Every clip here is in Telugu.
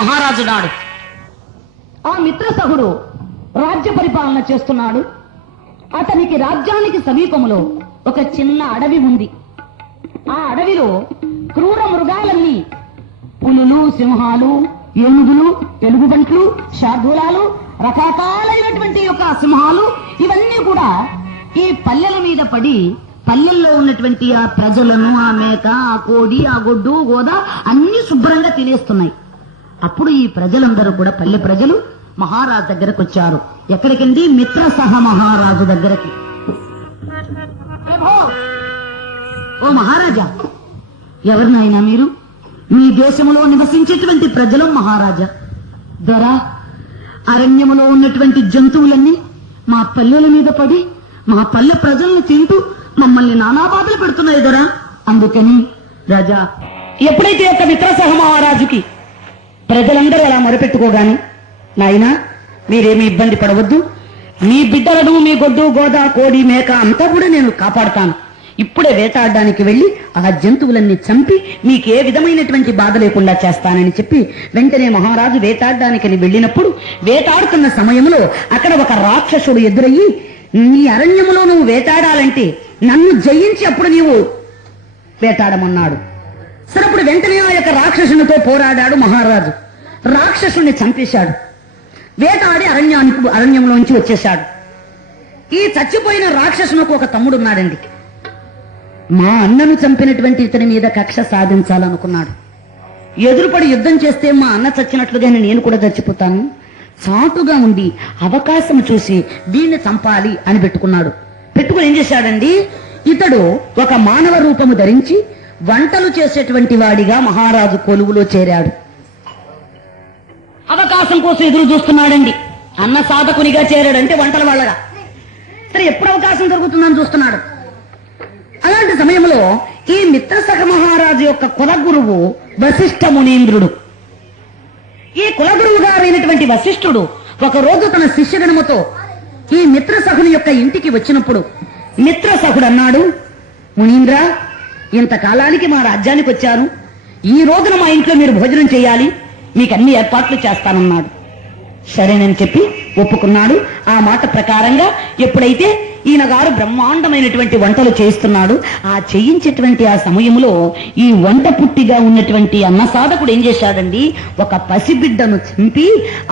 మహారాజు నాడు. ఆ మిత్రసహుడు రాజ్య పరిపాలన చేస్తున్నాడు. అతనికి రాజ్యానికి సమీపంలో ఒక చిన్న అడవి ఉంది. ఆ అడవిలో క్రూర మృగాలన్నీ, పులులు, సింహాలు, ఏనుగులు, ఎలుగుబంట్లు, శార్దూలాలు, రకరకాలైనటువంటి యొక్క సింహాలు, ఇవన్నీ కూడా ఈ పల్లెల మీద పడి పల్లెల్లో ఉన్నటువంటి ఆ ప్రజలను, ఆ మేక, ఆ కోడి, ఆ గొడ్డు, గోద అన్ని శుభ్రంగా తినేస్తున్నాయి. అప్పుడు ఈ ప్రజలందరూ కూడా, పల్లె ప్రజలు మహారాజు దగ్గరకు వచ్చారు. ఎక్కడికండి? మిత్రసహ మహారాజు దగ్గరకి. ఓ మహారాజా, ఎవరినైనా మీరు? మీ దేశంలో నివసించేటువంటి ప్రజలు మహారాజా. దొర, అరణ్యములో ఉన్నటువంటి జంతువులన్నీ మా పల్లెల మీద పడి మా పల్లె ప్రజల్ని తింటూ మమ్మల్ని నానా బాధలు పెడుతున్నాయి దొర. అందుకని రాజా, ఎప్పుడైతే ఒక మిత్రసహ మహారాజుకి ప్రజలందరూ అలా మొరపెట్టుకోగాని, నాయనా మీరేమి ఇబ్బంది పడవద్దు, మీ బిడ్డలను, మీ గొడ్డు, గోద, కోడి, మేక అంతా కూడా నేను కాపాడుతాను. ఇప్పుడే వేటాడడానికి వెళ్లి ఆ జంతువులన్నీ చంపి మీకే విధమైనటువంటి బాధ లేకుండా చేస్తానని చెప్పి వెంటనే మహారాజు వేటాడడానికని వెళ్ళినప్పుడు, వేటాడుతున్న సమయంలో అక్కడ ఒక రాక్షసుడు ఎదురయ్యి, నీ అరణ్యములో నువ్వు వేటాడాలంటే నన్ను జయించి అప్పుడు నీవు వేటాడమన్నాడు. సరే, అప్పుడు వెంటనే ఆ యొక్క రాక్షసునితో పోరాడాడు మహారాజు. రాక్షసుని చంపేశాడు. వేటాడి అరణ్యంలోంచి వచ్చేశాడు. ఈ చచ్చిపోయిన రాక్షసునికి ఒక తమ్ముడున్నాడండి. మా అన్నను చంపినటువంటి ఇతని మీద కక్ష సాధించాలనుకున్నాడు. ఎదురుపడి యుద్ధం చేస్తే మా అన్న చచ్చినట్లుగానే నేను కూడా చచ్చిపోతాను, చాటుగా ఉండి అవకాశం చూసి దీన్ని చంపాలి అని పెట్టుకున్నాడు. పెట్టుకుని ఏం చేశాడండి, ఇతడు ఒక మానవ రూపము ధరించి వంటలు చేసేటువంటి వాడిగా మహారాజు కొలువులో చేరాడు. అవకాశం కోసం ఎదురు చూస్తున్నాడండి. అన్న సాధకునిగా చేరాడంటే వంటల వాళ్ళగా. సరే, ఎప్పుడు అవకాశం దొరుకుతుందని చూస్తున్నాడు. అలాంటి సమయంలో ఈ మిత్రసహ మహారాజు యొక్క కులగురువు వశిష్ఠ మునీంద్రుడు. ఈ కులగురువు గారైనటువంటి వశిష్ఠుడు ఒక రోజు తన శిష్యగణముతో ఈ మిత్రసహుని యొక్క ఇంటికి వచ్చినప్పుడు మిత్రసహుడు అన్నాడు, మునీంద్ర, ఇంతకాలానికి మా రాజ్యానికి వచ్చారు, ఈ రోజున మా ఇంట్లో మీరు భోజనం చేయాలి, మీకు అన్ని ఏర్పాట్లు చేస్తానన్నాడు. సరేనని చెప్పి ఒప్పుకున్నాడు. ఆ మాట ప్రకారంగా ఎప్పుడైతే ఈయన గారు బ్రహ్మాండమైనటువంటి వంటలు చేయిస్తున్నాడు, ఆ చేయించేటువంటి ఆ సమయంలో ఈ వంట పుట్టిగా ఉన్నటువంటి అన్న సాధకుడు ఏం చేశాడండి, ఒక పసిబిడ్డను చంపి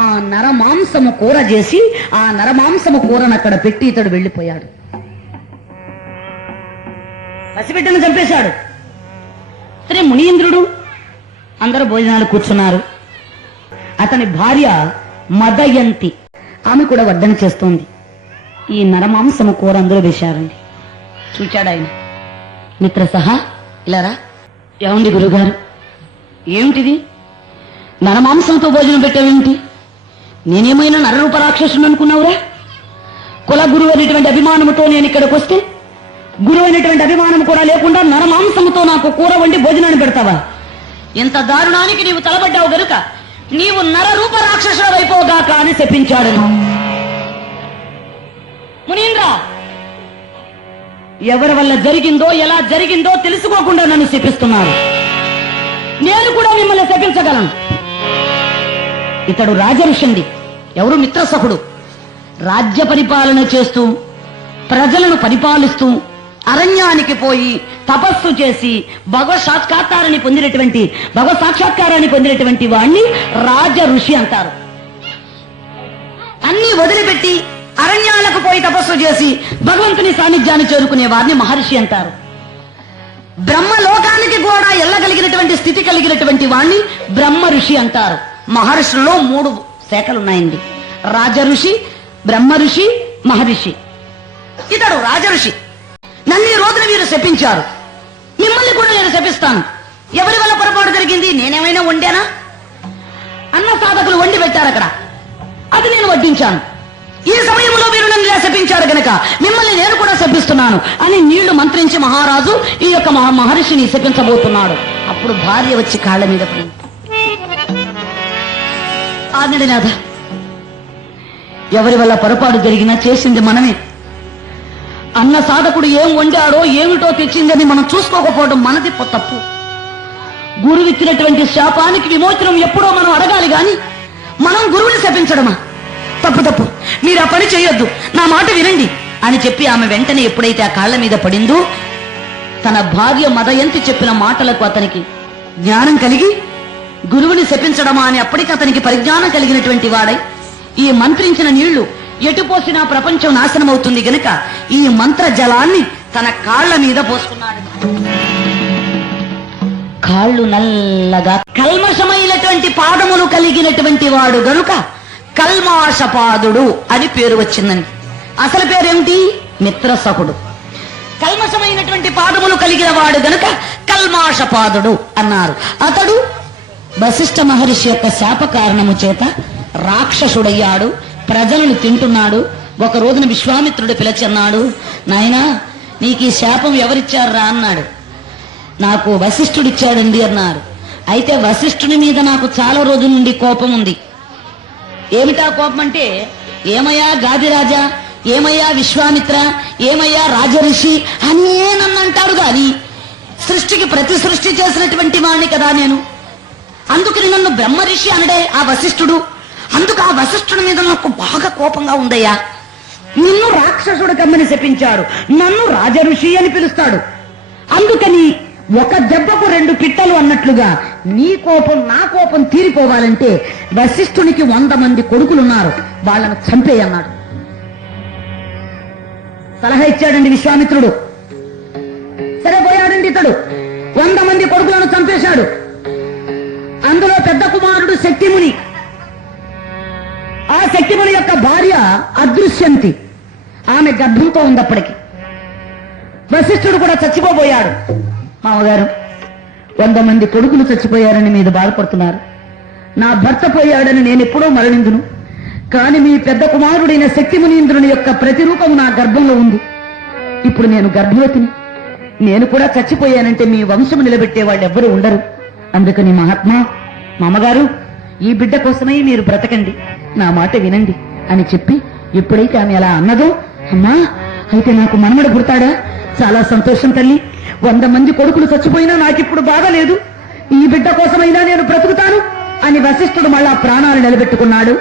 ఆ నరమాంసము కూర చేసి ఆ నరమాంసము కూరను అక్కడ పెట్టి ఇతడు వెళ్లిపోయాడు. పసిబిడ్డను చంపేశాడు. సరే, మునీంద్రుడు అందరూ భోజనాలు కూర్చున్నారు. అతని భార్య మదయంతి, ఆమె కూడా వడ్డన చేస్తోంది. ఈ నరమాంసము కూర అందులో వేశారండి. చూచాడు ఆయన. మిత్రసహ, ఇలారా. ఏమండి గురుగారు, ఏమిటిది? నరమాంసంతో భోజనం పెట్టావేమిటి? నేనేమైనా నరరూప రాక్షసుని అనుకున్నావురా? కుల గురువు అనేటువంటి అభిమానముతో నేను ఇక్కడికి వస్తే, గురువు అనేటువంటి అభిమానం కూడా లేకుండా నరమాంసముతో నాకు కూర వండి భోజనాన్ని పెడతావా? ఇంత దారుణానికి నీవు తలబడ్డావు గనుక నీవు నరరూప రాక్షసుడు అయిపోగాక అని శపించాడు. మునీంద్ర, ఎవరి వల్ల జరిగిందో ఎలా జరిగిందో తెలుసుకోకుండా నన్ను శపిస్తున్నాడు. నేను కూడా మిమ్మల్ని శపించగలను. ఇతడు రాజఋషి. ఎవరు? మిత్రసహుడు. రాజ్య పరిపాలన చేస్తూ ప్రజలను పరిపాలిస్తూ అరణ్యానికి పోయి తపస్సు చేసి భగవత్ సాక్షాత్కారాన్ని పొందినటువంటి వాణ్ణి రాజ ఋషి అంటారు. అన్ని వదిలిపెట్టి అరణ్యాలకు పోయి తపస్సు చేసి భగవంతుని సాన్నిధ్యాన్ని చేరుకునే వారిని మహర్షి అంటారు. బ్రహ్మలోకానికి కూడా ఎల్లగలిగినటువంటి స్థితి కలిగినటువంటి వాణ్ణి బ్రహ్మ ఋషి అంటారు. మహర్షుల్లో 3 శాఖలు ఉన్నాయండి: రాజ ఋషి, బ్రహ్మ ఋషి, మహర్షి. ఇతడు రాజ ఋషి. నన్ను ఈ రోజున మీరు శపించారు, మిమ్మల్ని కూడా నేను శపిస్తాను. ఎవరి వల్ల పొరపాటు జరిగింది? నేనేమైనా వండానా? అన్న సాధకులు వండి పెట్టారు అక్కడ, అది నేను వడ్డించాను. ఈ సమయంలో మీరు నన్ను ఇలా శపించారు గనక మిమ్మల్ని నేను కూడా శపిస్తున్నాను అని నీళ్లు మంత్రించి మహారాజు ఈ యొక్క మహర్షిని శపించబోతున్నాడు. అప్పుడు భార్య వచ్చి కాళ్ల మీద పడింది. ఆనడినాథ, ఎవరి వల్ల పొరపాటు జరిగినా చేసింది మనమే. అన్న సాధకుడు ఏం వండాడో ఏమిటో తెచ్చిందని మనం చూసుకోకపోవడం మనది తప్పు. గురువిచ్చినటువంటి శాపానికి విమోచనం ఎప్పుడో మనం అడగాలి శపించాలి గాని మనం గురువుని శపించడమా? తప్పు తప్పు, మీరు ఆ పని చేయొద్దు, నా మాట వినండి అని చెప్పి ఆమె వెంటనే ఎప్పుడైతే ఆ కాళ్ల మీద పడిందో తన భార్య మదయంతి చెప్పిన మాటలకు అతనికి జ్ఞానం కలిగి గురువుని శపించడమా అని అప్పటికి అతనికి పరిజ్ఞానం కలిగినటువంటి వాడై ఈ మంత్రించిన నీళ్లు ఎటు పోసినా ప్రపంచం నాశనం అవుతుంది గనుక ఈ మంత్ర జలాన్ని తన కాళ్ల మీద పోసుకున్నాడు. కాళ్ళు నల్లగా కల్మషమైనటువంటి పాదములు కలిగినటువంటి వాడు గనుక కల్మాషపాదుడు అని పేరు వచ్చిందని. అసలు పేరేమిటి? మిత్రసహుడు. కల్మషమైనటువంటి పాదములు కలిగిన వాడు గనుక కల్మాషపాదుడు అన్నారు. అతడు వశిష్ఠ మహర్షి యొక్క శాప కారణము చేత రాక్షసుడయ్యాడు, ప్రజలను తింటున్నాడు. ఒక రోజున విశ్వామిత్రుడు పిలిచి అన్నాడు, నాయనా నీకు ఈ శాపం ఎవరిచ్చారా అన్నాడు. నాకు వశిష్ఠుడిచ్చాడండి అన్నారు. అయితే వశిష్ఠుని మీద నాకు చాలా రోజుల నుండి కోపం ఉంది. ఏమిటా కోపం అంటే, ఏమయ్యా గాదిరాజా, ఏమయ్యా విశ్వామిత్ర, ఏమయ్యా రాజఋషి అనే నన్ను అంటాడు గాని సృష్టికి ప్రతి సృష్టి చేసినటువంటి వాణ్ణి కదా నేను. అందుకని నన్ను బ్రహ్మ ఋషి అనడే ఆ వశిష్ఠుడు. అందుకు ఆ వశిష్ఠుడి మీద నాకు బాగా కోపంగా ఉందయ్యా. నిన్ను రాక్షసుడు కమ్మని శపించాడు, నన్ను రాజఋషి అని పిలుస్తాడు. అందుకని ఒక దెబ్బకు రెండు పిట్టలు అన్నట్లుగా నీ కోపం నా కోపం తీరిపోవాలంటే వశిష్ఠునికి 100 మంది కొడుకులున్నారు, వాళ్ళను చంపేయన్నాడు. సలహా ఇచ్చాడండి విశ్వామిత్రుడు. సరే పోయాడండి ఇతడు. 100 మంది కొడుకులను చంపేశాడు. అందులో పెద్ద కుమారుడు శక్తిముని. ఆ శక్తిముని యొక్క భార్య అదృశ్యంతి, ఆమె గర్భంతో ఉందప్పటికి. వశిష్ఠుడు కూడా చచ్చిపోబోయాడు. మామగారు, 100 మంది కొడుకులు చచ్చిపోయారని మీరు బాధపడుతున్నారు. నా భర్త పోయాడని నేను ఎప్పుడో మరణిందును. కాని మీ పెద్ద కుమారుడైన శక్తిమునీంద్రుని యొక్క ప్రతిరూపము నా గర్భంలో ఉంది. ఇప్పుడు నేను గర్భవతిని. నేను కూడా చచ్చిపోయానంటే మీ వంశము నిలబెట్టే వాళ్ళు ఎవ్వరూ ఉండరు. అందుకని మహాత్మా, మామగారు, ఈ బిడ్డ కోసమై మీరు బ్రతకండి, నా మాట వినండి అని చెప్పి ఎప్పుడైతే ఆమె అలా అన్నదో, అమ్మా అయితే నాకు మనమడు పుడతాడా? చాలా సంతోషం తల్లి. 100 మంది కొడుకులు చచ్చిపోయినా నాకిప్పుడు బాధ లేదు. ఈ బిడ్డ కోసమైనా నేను బ్రతుకుతాను అని వశిష్ఠుడు మళ్ళా ప్రాణాలు నిలబెట్టుకున్నాడు.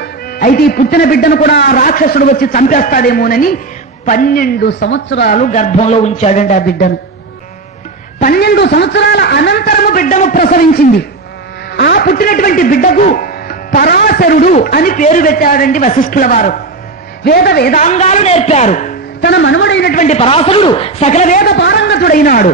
అయితే ఈ పుట్టిన బిడ్డను కూడా ఆ రాక్షసుడు వచ్చి చంపేస్తాడేమోనని 12 సంవత్సరాలు గర్భంలో ఉంచాడండి ఆ బిడ్డను. 12 సంవత్సరాల అనంతరము బిడ్డను ప్రసవించింది. ఆ పుట్టినటువంటి బిడ్డకు పరాశరుడు అని పేరు పెట్టాడండి వశిష్ఠుల వారు. వేదాంగాలు నేర్పారు. తన మనుమడైనటువంటి పరాశరుడు సకల వేద పారంగతుడైనాడు.